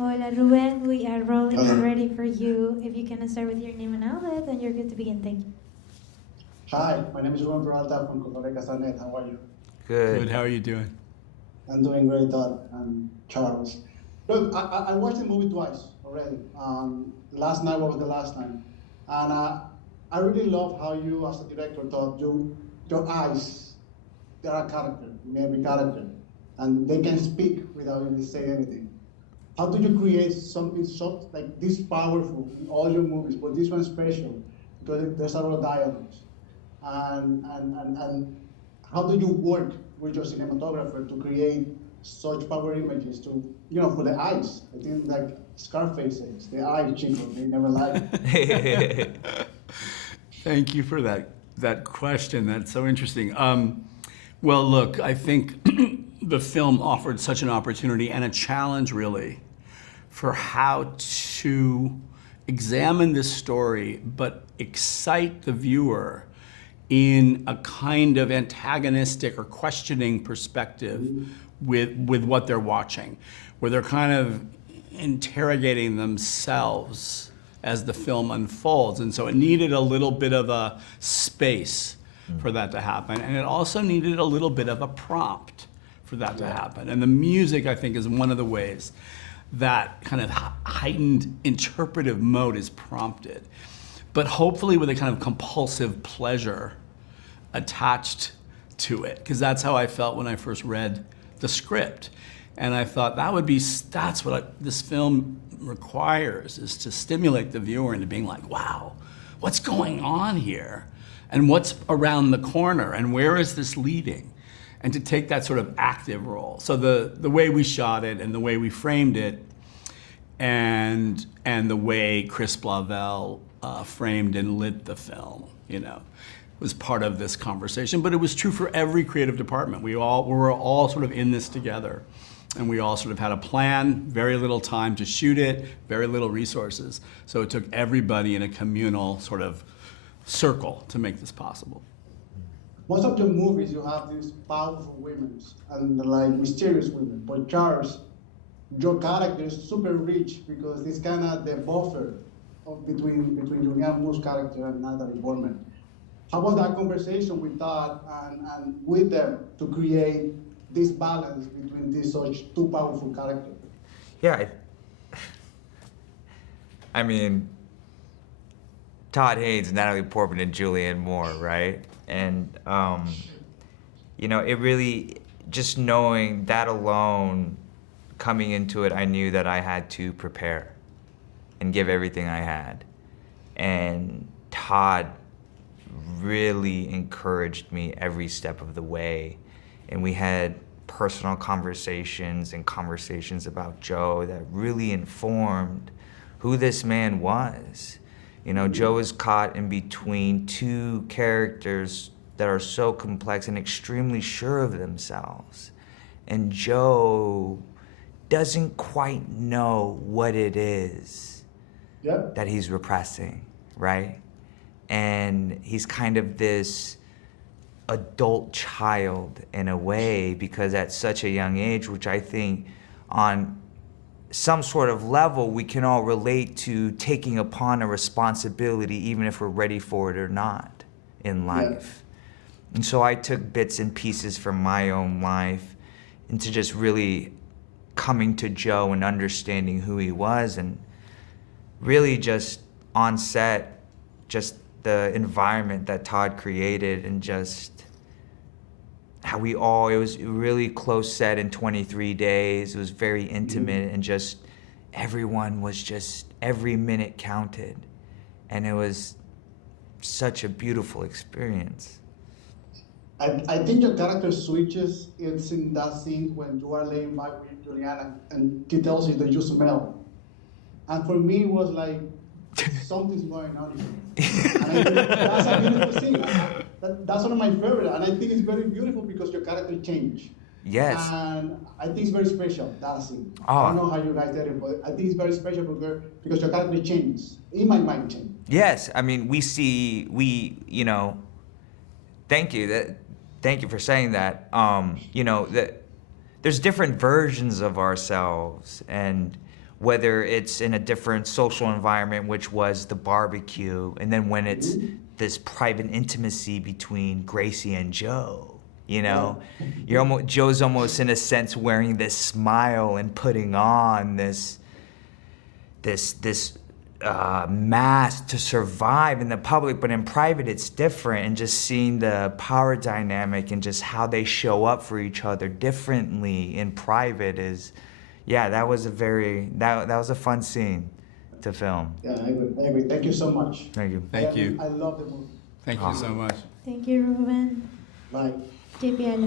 Hola, Ruben. We are rolling and ready for you. If you can start with your name and outlet, then you're good to begin. Thank you. Hi, my name is Ruben Peralta from Cotoreca.net. How are you? Good. How are you doing? I'm doing great, Todd and Charles. Look, I watched the movie twice already. Last night was the last time. And I really love how you, as a director, Todd, your eyes, they're a character in every character. And they can speak without even saying anything. How do you create something so like this powerful in all your movies, but this one special because there's a lot of dialogues, and how do you work with your cinematographer to create such power images to for the eyes? I think like Scarface says, the eyes, chico, they never lie. Thank you for that question. That's so interesting. Well, look, I think the film offered such an opportunity and a challenge, really, for how to examine this story, but excite the viewer in a kind of antagonistic or questioning perspective with what they're watching, where they're kind of interrogating themselves as the film unfolds. And so it needed a little bit of a space for that to happen. And it also needed a little bit of a prompt for that to happen. And the music, I think, is one of the ways that kind of heightened interpretive mode is prompted, but hopefully with a kind of compulsive pleasure attached to it, because that's how I felt when I first read the script. And I thought that's what this film requires, is to stimulate the viewer into being like, wow, what's going on here? And what's around the corner? And where is this leading? And to take that sort of active role. So the way we shot it and the way we framed it and the way Chris Blavel framed and lit the film, was part of this conversation. But it was true for every creative department. We were all sort of in this together. And we all sort of had a plan, very little time to shoot it, very little resources. So it took everybody in a communal sort of circle to make this possible. Most of your movies, you have these powerful women and like mysterious women. But Charles, your character is super rich because it's kind of the buffer between Julianne Moore's character and Natalie Portman. How was that conversation with Todd and with them to create this balance between these such two powerful characters? Yeah, I mean, Todd Haynes, Natalie Portman, and Julianne Moore, right? And, it really, just knowing that alone, coming into it, I knew that I had to prepare and give everything I had. And Todd really encouraged me every step of the way. And we had personal conversations and conversations about Joe that really informed who this man was. Joe is caught in between two characters that are so complex and extremely sure of themselves. And Joe doesn't quite know what it is that he's repressing, right? And he's kind of this adult child in a way, because at such a young age, which I think on some sort of level we can all relate to, taking upon a responsibility even if we're ready for it or not in life. And so I took bits and pieces from my own life into just really coming to Joe and understanding who he was, and really just on set, just the environment that Todd created, and just how it was a really close set in 23 days. It was very intimate, and just everyone was just, every minute counted. And it was such a beautiful experience. I think your character switches. It's in that scene when you are laying back with Julianne and she tells you that you smell. And for me, it was like, something's going on here. And I think that's a beautiful scene. That's one of my favorites. And I think it's very beautiful because your character changed. Yes. And I think it's very special, that scene. Oh. I don't know how you guys did it, but I think it's very special because your character changed. In my mind, changed. Yes, I mean, thank you. Thank you for saying that. That there's different versions of ourselves, and whether it's in a different social environment, which was the barbecue, and then when it's this private intimacy between Gracie and Joe, you know, Joe's almost in a sense wearing this smile and putting on this mask to survive in the public, but in private it's different. And just seeing the power dynamic and just how they show up for each other differently in private is, yeah, that was a fun scene to film. Yeah, I agree. Thank you so much. Thank you. Thank you. I love the movie. Thank you so much. Thank you, Ruben. Bye. JP,